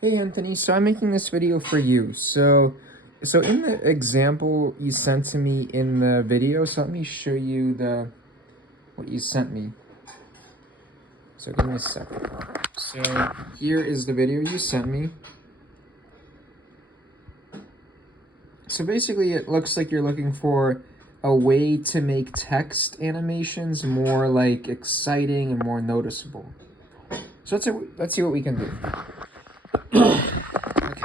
Hey Anthony, so I'm making this video for you. So in the example you sent to me in the video, so let me show you what you sent me. So give me a second. So here is the video you sent me. So basically it looks like you're looking for a way to make text animations more like exciting and more noticeable. So let's see what we can do. Okay.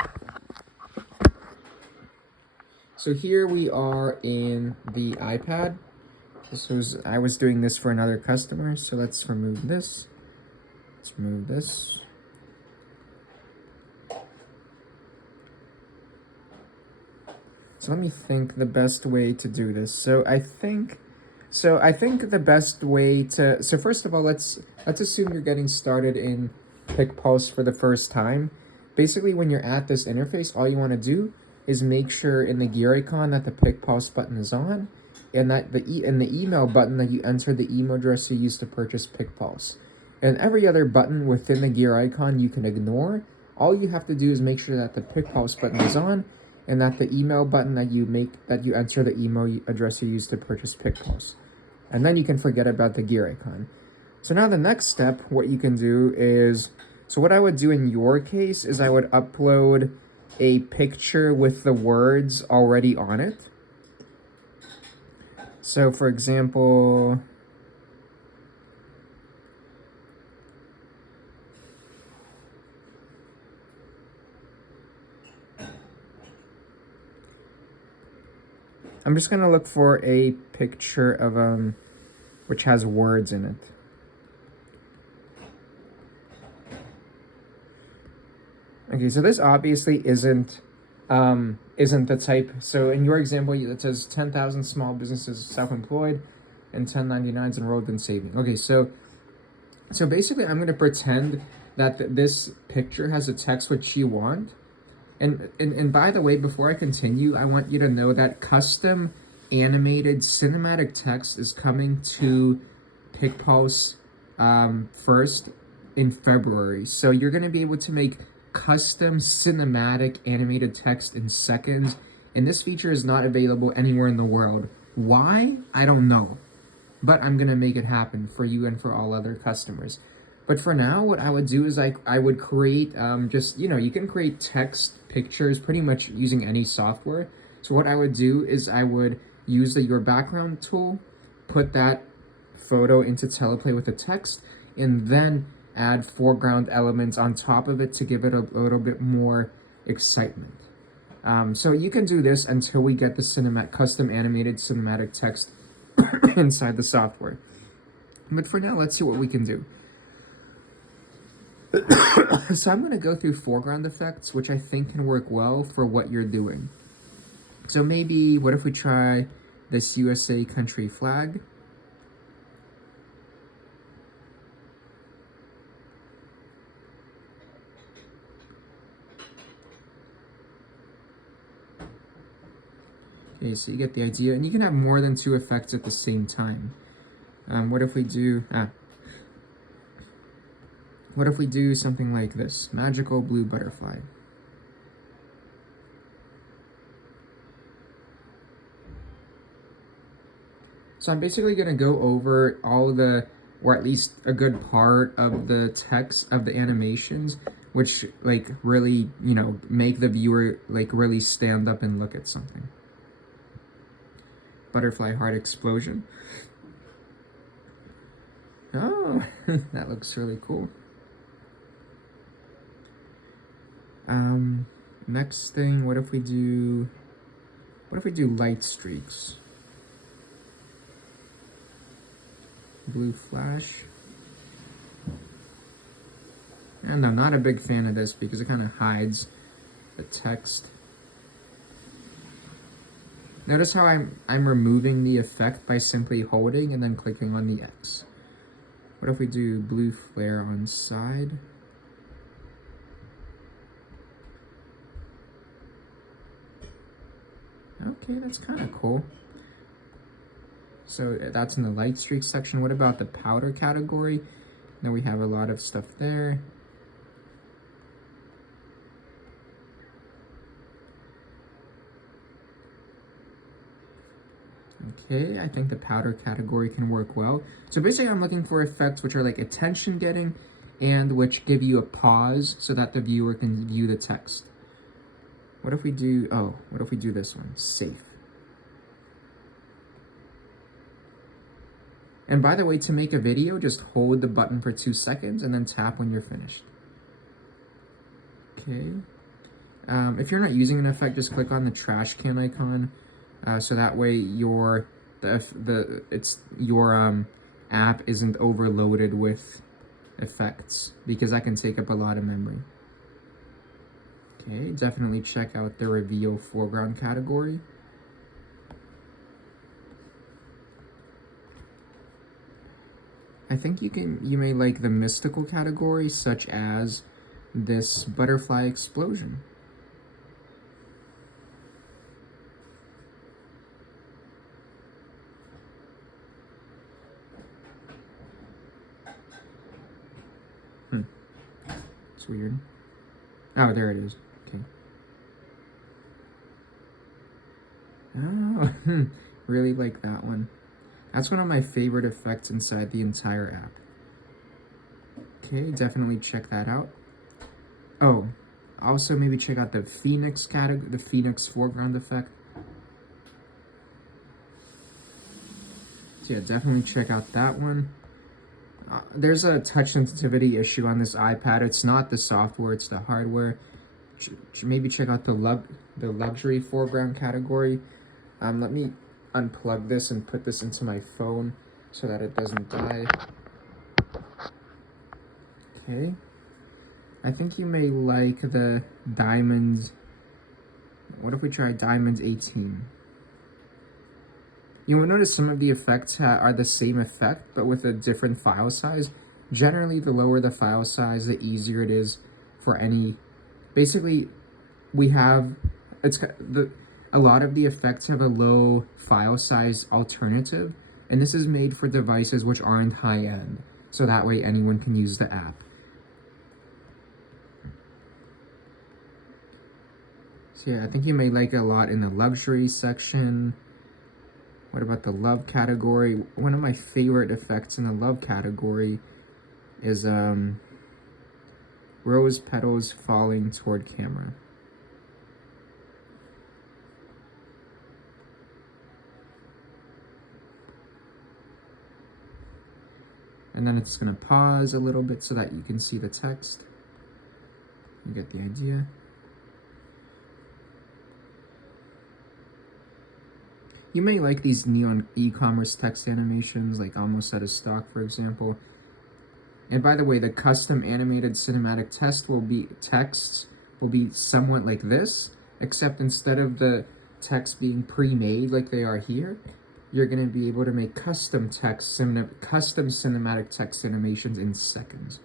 So here we are in the iPad. I was doing this for another customer, so let's remove this. Let's remove this. So let me think the best way to do this. So I think the best way to, so first of all, let's assume you're getting started in PicPulse for the first time. Basically, when you're at this interface, all you want to do is make sure in the gear icon that the PicPulse button is on, and that in the email button that you enter the email address you used to purchase PicPulse. And every other button within the gear icon you can ignore. All you have to do is make sure that the PicPulse button is on, and that the email button that you enter the email address you used to purchase PicPulse. And then you can forget about the gear icon. So now the next step, what you can do is, so what I would do in your case is I would upload a picture with the words already on it. So for example, I'm just gonna look for a picture of which has words in it. Okay, so this obviously isn't the type. So in your example, it says 10,000 small businesses self-employed and 1099s enrolled in saving. Okay, so basically I'm gonna pretend that this picture has a text which you want. And by the way, before I continue, I want you to know that custom animated cinematic text is coming to PicPulse first in February. So you're going to be able to make custom cinematic animated text in seconds. And this feature is not available anywhere in the world. Why? I don't know. But I'm going to make it happen for you and for all other customers. But for now, what I would do is I would create just, you can create text pictures pretty much using any software. So what I would do is I would use your background tool, put that photo into teleplay with the text, and then add foreground elements on top of it to give it a little bit more excitement. So you can do this until we get the custom animated cinematic text inside the software. But for now, let's see what we can do. So I'm going to go through foreground effects, which I think can work well for what you're doing. So maybe, what if we try this USA country flag? Okay, so you get the idea. And you can have more than two effects at the same time. What if we do... What if we do something like this? Magical blue butterfly. So I'm basically going to go over all the, or at least a good part of the text of the animations, which like really, make the viewer like really stand up and look at something. Butterfly heart explosion. Oh, that looks really cool. Next thing, what if we do light streaks? Blue flash. And no, not a big fan of this because it kind of hides the text. Notice how I'm removing the effect by simply holding and then clicking on the X. What if we do blue flare on side? Okay, that's kind of cool. So that's in the light streak section. What about the powder category? Now we have a lot of stuff there. Okay, I think the powder category can work well. So basically I'm looking for effects which are like attention getting and which give you a pause so that the viewer can view the text. What if we do, what if we do this one? Safe. And by the way, to make a video, just hold the button for 2 seconds and then tap when you're finished. Okay. If you're not using an effect, just click on the trash can icon, so that way your app isn't overloaded with effects, because that can take up a lot of memory. Okay, definitely check out the reveal foreground category. I think you may like the mystical category, such as this butterfly explosion. It's weird. Oh, there it is. Okay. Oh, really like that one. That's one of my favorite effects inside the entire app. Okay, definitely check that out. Oh, also maybe check out the Phoenix category, the Phoenix foreground effect. So yeah, definitely check out that one. There's a touch sensitivity issue on this iPad. It's not the software, it's the hardware. Maybe check out the luxury foreground category. Let me unplug this and put this into my phone so that it doesn't die. Okay. I think you may like the diamonds. What if we try diamonds 18? You will notice some of the effects are the same effect, but with a different file size. Generally, the lower the file size, the easier it is for any. Basically, we have a lot of the effects have a low file size alternative, and this is made for devices which aren't high end, so that way anyone can use the app. So yeah, I think you may like it a lot in the luxury section. What about the love category? One of my favorite effects in the love category is rose petals falling toward camera. And then it's gonna pause a little bit so that you can see the text. You get the idea. You may like these neon e-commerce text animations, like almost out of stock, for example. And by the way, the custom animated cinematic text will be somewhat like this, except instead of the text being pre-made like they are here, you're going to be able to make custom cinematic text animations in seconds.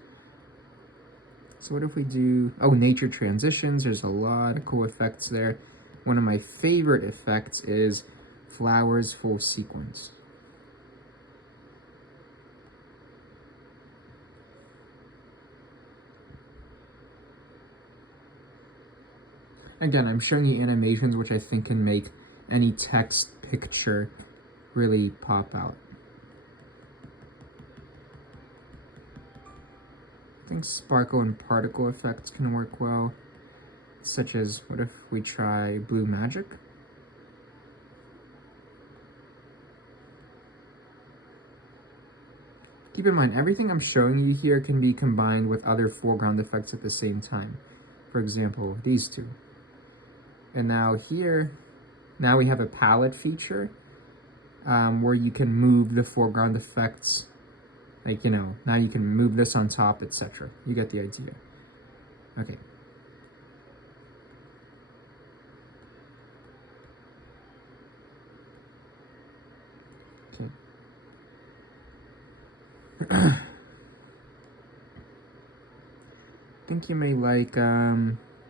So what if we do, nature transitions. There's a lot of cool effects there. One of my favorite effects is flowers full sequence. Again, I'm showing you animations which I think can make any text picture really pop out. I think sparkle and particle effects can work well, such as, what if we try blue magic? Keep in mind, everything I'm showing you here can be combined with other foreground effects at the same time. For example, these two. And now here, now we have a palette feature where you can move the foreground effects. Like, now you can move this on top, etc. You get the idea. Okay. I think you may like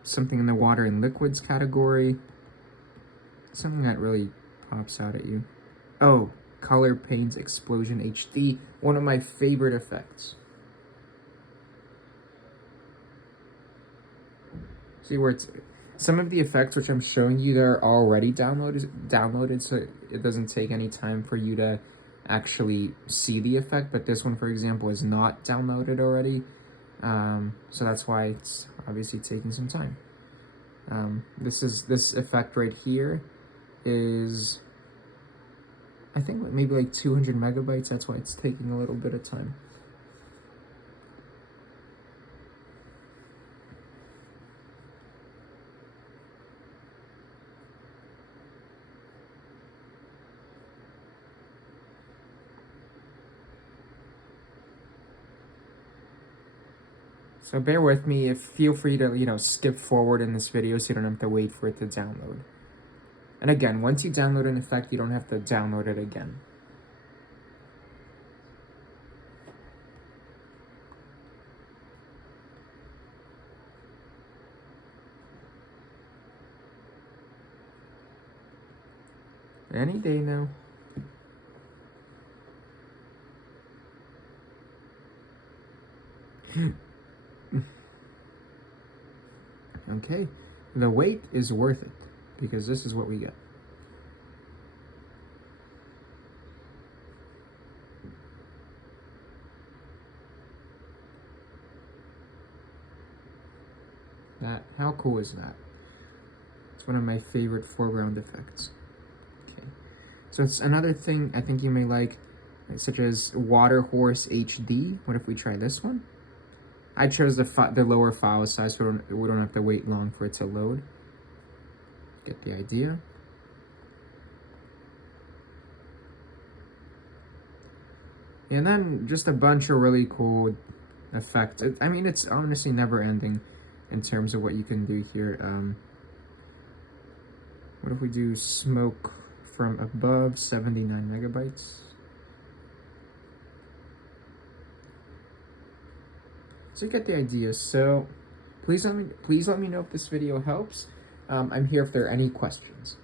something in the water and liquids category. Something that really pops out at you. Oh, Color Paints Explosion HD, one of my favorite effects. See where it's, some of the effects which I'm showing you, they're already downloaded, so it doesn't take any time for you to actually see the effect. But this one, for example, is not downloaded already, so that's why it's obviously taking some time. This effect right here is, I think, maybe like 200 megabytes. That's why it's taking a little bit of time. So bear with me. Feel free to skip forward in this video so you don't have to wait for it to download. And again, once you download an effect, you don't have to download it again. Any day now. Okay, the wait is worth it because this is what we get. How cool is that? It's one of my favorite foreground effects. Okay, so it's another thing I think you may like, such as Water Horse HD. What if we try this one? I chose the lower file size so we don't have to wait long for it to load. Get the idea. And then just a bunch of really cool effects. I mean, it's honestly never ending in terms of what you can do here. What if we do smoke from above, 79 megabytes? So you get the idea. So please let me know if this video helps. I'm here if there are any questions.